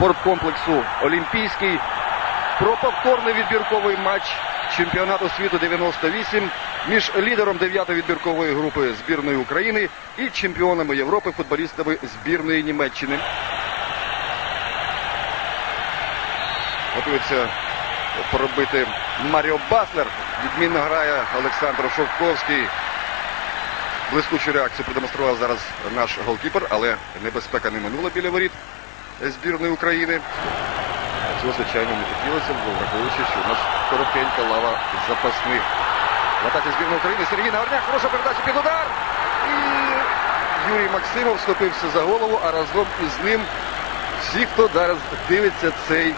спорткомплексу Олімпійський про повторний відбірковий матч чемпіонату світу 98 між лідером 9-ї відбіркової групи збірної України і чемпіонами Європи футболістами збірної Німеччини. Готується пробити Маріо Баслер. Відмінно грає Олександр Шовковський. Блискучу реакцію продемонстрував зараз наш голкіпер, але небезпека не минула біля воріт збірної України. Цього, звичайно, не хотілося, бо враховуючи, що у нас коротенька лава запасних. В атаці збірної України Сергій Нагорняк, хороша передача під удар. І Юрій Максимов схопився за голову, а разом із ним всі, хто зараз дивиться цей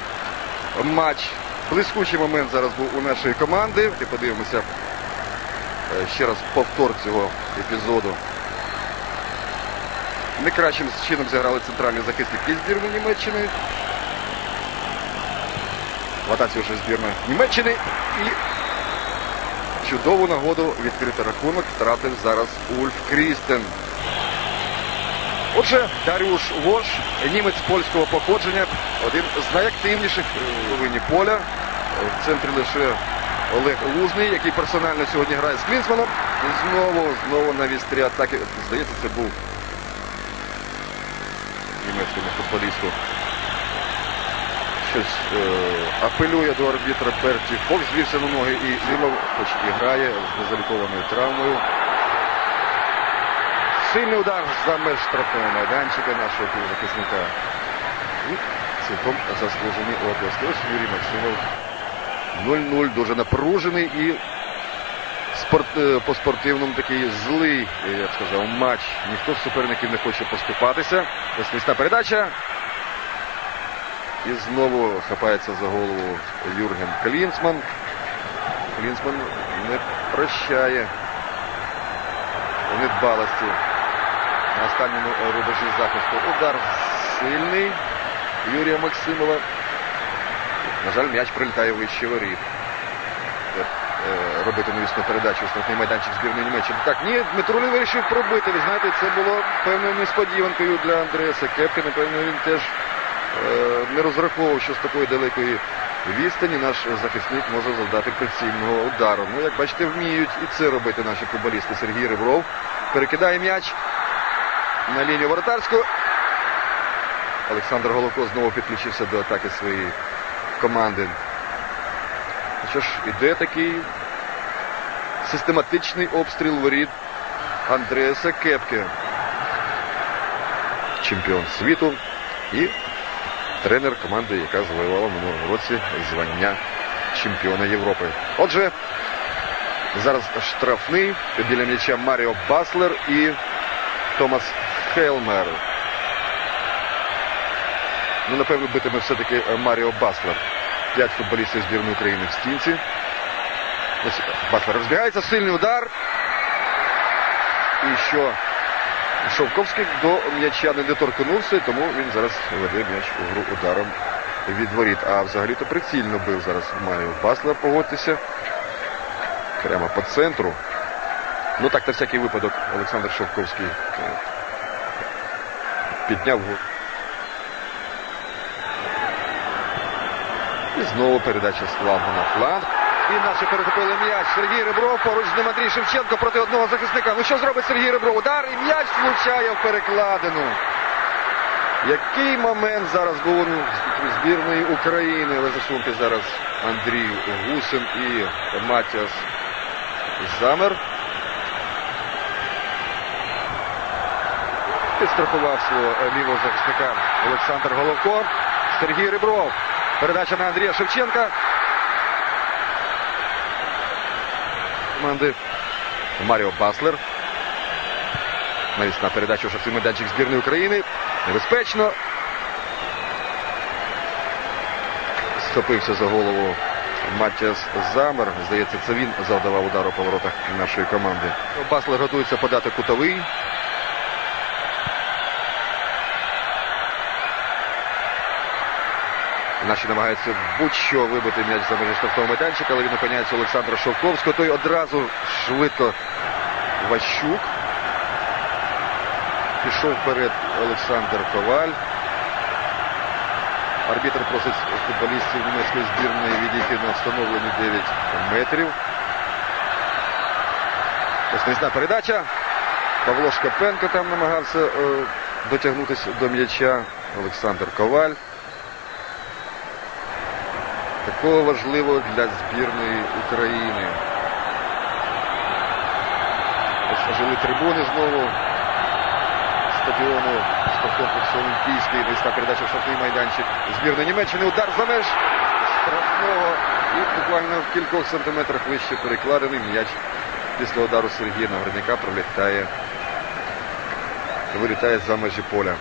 матч. Блискучий момент зараз був у нашої команди. І подивимося е, ще раз повтор цього епізоду. Не кращим чином зіграли центральні захисники збірної Німеччини. В атаці вже збірна Німеччини. І чудову нагоду відкрити рахунок втратив зараз Ульф Крістен. Отже, Даріуш Вош, німець польського походження, один з найактивніших в половині поля. В центрі лише Олег Лужний, який персонально сьогодні грає з Клінсманом. Знову, знову на вістрі атаки. Здається, це був німецькому футболісту. Щось е, апелює до арбітра Берті Фокс, звівся на ноги і Зимов, хоч і грає з незалікованою травмою. Сильний удар за меж штрафного майданчика нашого півзахисника. І цілком заслужені оплески. Ось Юрій Максимов. 0-0, дуже напружений і спорт, е, по спортивному такий злий, е, я б сказав, матч. Ніхто з суперників не хоче поступатися. Ось місна передача. І знову хапається за голову Юрген Клінсман. Клінсман не прощає недбалості на останньому рубежі захисту. Удар сильний Юрія Максимова. На жаль, м'яч прилітає вище воріт. Е, Робити навісну передачу у штрафний майданчик збірної Німеччини. Так, ні, Дмитро Лі вирішив пробити. Ви знаєте, це було певною несподіванкою для Андреаса Кепки. Напевно, він теж е, не розраховував, що з такої далекої відстані наш захисник може завдати прицільного удару. Ну, як бачите, вміють і це робити наші футболісти. Сергій Ребров перекидає м'яч на лінію воротарську. Олександр Головко знову підключився до атаки своєї команди. Що ж, іде такий систематичний обстріл воріт Андреаса Кепке. Чемпіон світу і тренер команди, яка завоювала в минулому році звання чемпіона Європи. Отже, зараз штрафний біля м'яча Маріо Баслер і Томас Хелмер. Ну, напевно, битиме все-таки Маріо Баслер. П'ять футболістів збірної України в стінці. Ось Баслер розбігається, сильний удар. І що Шовковський до м'яча не доторкнувся, тому він зараз веде м'яч у гру ударом від воріт. А взагалі-то прицільно бив зараз Маріо Баслер, погодьтеся. Прямо по центру. Ну так, на всякий випадок Олександр Шовковський е, підняв І знову передача флангу на фланг. І наші перехопили м'яч. Сергій Ребров поруч з ним Андрій Шевченко проти одного захисника. Ну що зробить Сергій Ребров? Удар і м'яч влучає в перекладину. Який момент зараз був у збірної України. Але засунути зараз Андрій Гусин і Матіас Замер. Підстрахував свого лівого захисника Олександр Головко. Сергій Ребров. Передача на Андрія Шевченка. Команди Маріо Баслер. Навісна передача у шахтий майданчик збірної України. Небезпечно. Схопився за голову Матіас Замер. Здається, це він завдавав удару по воротах нашої команди. Баслер готується подати кутовий. Наші намагаються будь-що вибити м'яч за межі штрафного майданчика, але він опиняється Олександра Шовковського. Той одразу швидко Ващук. Пішов вперед Олександр Коваль. Арбітр просить футболістів німецької збірної відійти на встановлені 9 метрів. Ось незна передача. Павло Шкапенко там намагався е, дотягнутися до м'яча. Олександр Коваль. Такого важливого для збірної України. Ожили трибуни знову стадіону спорткомплексу Олімпійський. Низька передача в штрафний майданчик збірної Німеччини. Удар за меж штрафного. І буквально в кількох сантиметрах вище перекладений м'яч після удару Сергія Нагорняка пролітає. Вилітає за межі поля.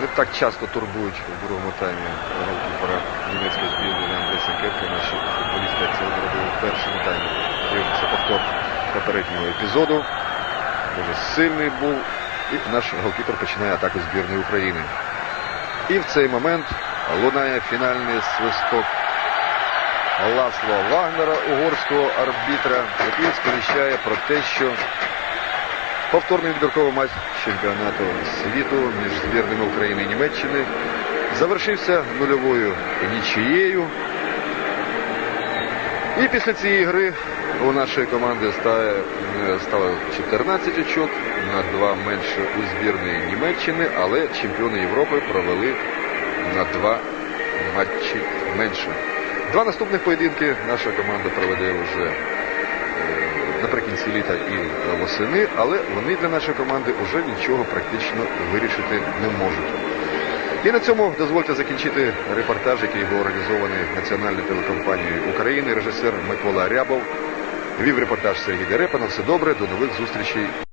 Не так часто турбують у другому таймі голкіпера німецької збірної Андрія Кепка. Наші футболісти, як це робили в першому таймі. Дивимося повтор попереднього епізоду. Дуже сильний був. І наш голкіпер починає атаку збірної України. І в цей момент лунає фінальний свисток Ласло Вагнера, угорського арбітра, який сповіщає про те, що повторний відбірковий матч чемпіонату світу між збірними України і Німеччини завершився нульовою нічією. І після цієї гри у нашої команди стало 14 очок, на два менше у збірної Німеччини, але чемпіони Європи провели на два матчі менше. Два наступних поєдинки наша команда проведе вже наприкінці літа і восени, але вони для нашої команди вже нічого практично вирішити не можуть. І на цьому дозвольте закінчити репортаж, який був організований Національною телекомпанією України. Режисер Микола Рябов. Вів репортаж Сергій Дерепа. На все добре. До нових зустрічей.